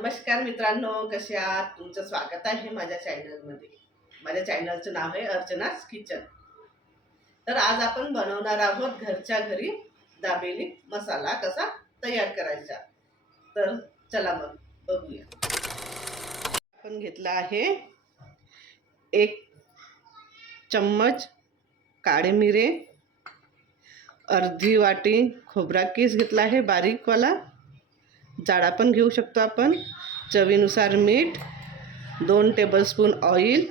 नमस्कार मित्रांनो, कसे आहात? तुमचं स्वागत आहे माझ्या चॅनलमध्ये. माझ्या चॅनलचं नाव आहे अर्चनाज किचन. तर आज आपण बनवणार आहोत घरच्या घरी दाबेली मसाला कसा तयार करायचा. तर चला मग बघूया. आपण घेतला आहे 1 चम्मच काळे मिरे, अर्धी वाटी खोबरा किस घेतला आहे बारीकवाला, जाडा पण घेऊ शकतो आपण, चवीनुसार मीठ, 2 टेबलस्पून ऑइल,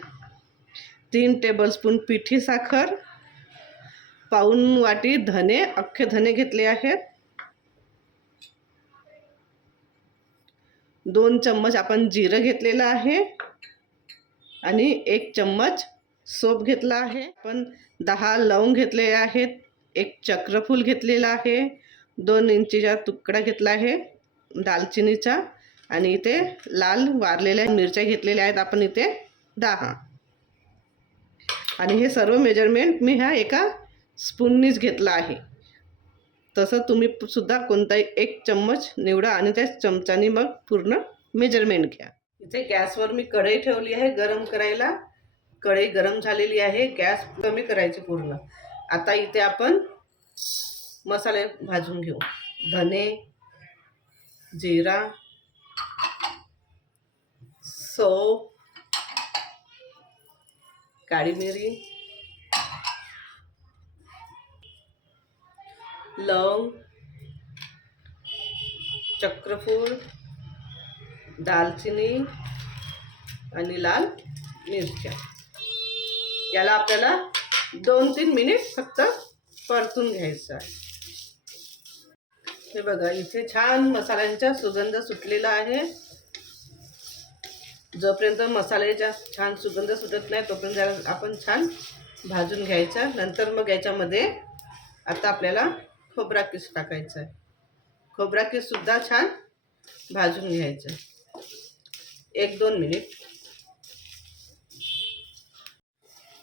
3 टेबलस्पून पिठी साखर, पाऊण वाटी धने, अख्खे धने घेतले आहेत, 2 चम्मच आपण जिरं घेतलेलं आहे आणि 1 चम्मच सोप घेतला आहे. पण 10 लवंग घेतले आहेत, 1 चक्रफूल घेतलेला आहे, 2 इंचीचा तुकडा घेतला आहे दालचिनीचा, आणि इथे लाल वारलेल्या मिरच्या घेतलेल्या आहेत आपण इथे 10. आणि हे सर्व मेजरमेंट मी ह्या एका स्पूननीच घेतला आहे. तसं तुम्ही सुद्धा कोणताही 1 चम्मच निवडा आणि त्या चमच्याने मग पूर्ण मेजरमेंट घ्या. इथे गॅसवर मी कढई ठेवली आहे गरम करायला. कढई गरम झालेली आहे, गॅस कमी करायची पूर्ण. आता इथे आपण मसाले भाजून घेऊ. धने, जीरा, सौंफ, काळी मिरी, लवंग, चक्रफूल, दालचिनी आणि लाल मिरच्या. याला आपल्याला 2-3 मिनिट फक्त परतून घ्यायचं आहे. हे बघा, इथे छान मसाल्यांचा सुगंध सुटलेला आहे. जोपर्यंत मसाल्याचा छान सुगंध सुटत नाही तोपर्यंत आपण छान भाजून घ्यायचा. नंतर मग याच्यामध्ये आता आपल्याला खोबरा किस टाकायचा आहे. खोबरा किस सुद्धा छान भाजून घ्यायचं 1-2 मिनिट.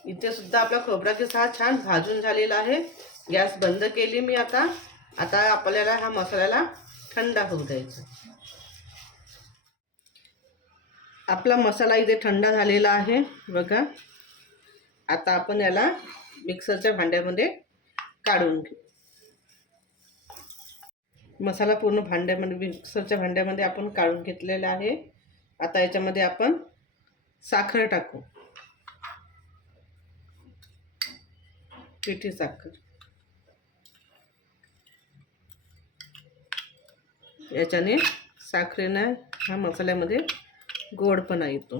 इथे सुद्धा आपला खोबरा किस हा छान भाजून झालेला आहे. गॅस बंद केली मी आता आपल्याला हा मसाल्याला थंड होऊ द्यायचा. आपला मसाला इथे थंड झालेला आहे बघा. आता आपण याला मिक्सरच्या भांड्यामध्ये काढून घेऊ. मसाला पूर्ण मिक्सरच्या भांड्यामध्ये आपण काढून घेतलेला आहे. आता याच्यामध्ये आपण साखर टाकू, पिठी साखर. याच्याने साखरेनं ह्या मसाल्यामध्ये गोडपणा येतो.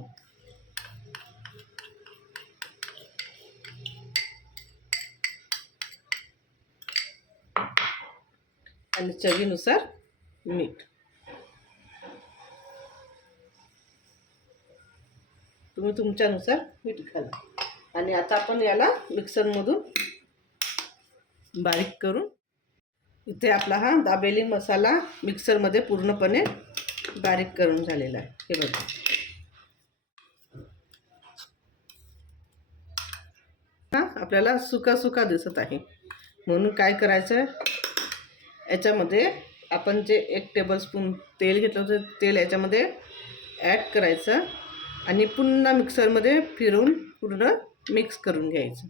आणि चवीनुसार मीठ. तुम्ही तुमच्यानुसार मीठ घाला. आणि आता आपण याला मिक्सरमधून बारीक करून, इथे आपला हा दाबेली मसाला मिक्सरमध्ये पूर्णपणे बारीक करून झालेला आहे. हे बघा, हा आपल्याला सुका सुका दिसत आहे. म्हणून काय करायचं, याच्यामध्ये आपण जे 1 टेबलस्पून तेल घेतलं होतं तेल याच्यामध्ये ॲड करायचं आणि पुन्हा मिक्सरमध्ये फिरवून पूर्ण मिक्स करून घ्यायचं.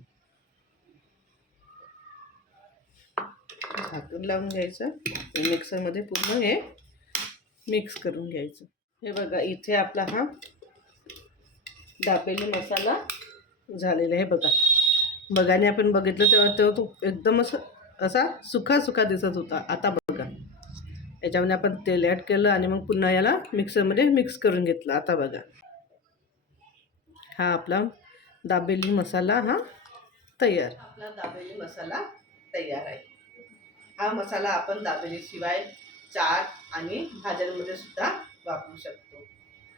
झाकण लावून घ्यायचं, मिक्सरमध्ये पूर्ण हे मिक्स करून घ्यायचं. हे बघा, इथे आपला हा दाबेली मसाला झालेला आहे. बघा, बघाने आपण बघितलं तेव्हा तो एकदम असा सुका सुका दिसत होता. आता बघा, याच्यामध्ये आपण तेल ॲड केलं आणि मग पुन्हा याला मिक्सरमध्ये मिक्स करून घेतलं. आता बघा, हा आपला दाबेली मसाला हा तयार. आपला दाबेली मसाला तयार आहे. हा मसाला आपण दाबेलीशिवाय चाट आणि भाज्यांमध्ये सुद्धा वापरू शकतो.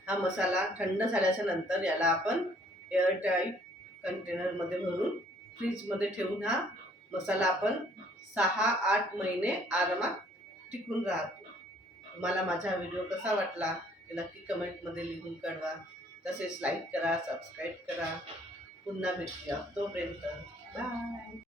हा मसाला थंड झाल्याच्या नंतर याला आपण एअरटाईट कंटेनरमध्ये भरून फ्रीजमध्ये ठेवून हा मसाला आपण 6-8 महिने आरामात टिकून राहतो. तुम्हाला माझा व्हिडिओ कसा वाटला ते नक्की कमेंटमध्ये लिहून कळवा. तसेच लाईक करा, सबस्क्राईब करा. पुन्हा भेटूया, तोपर्यंत बाय.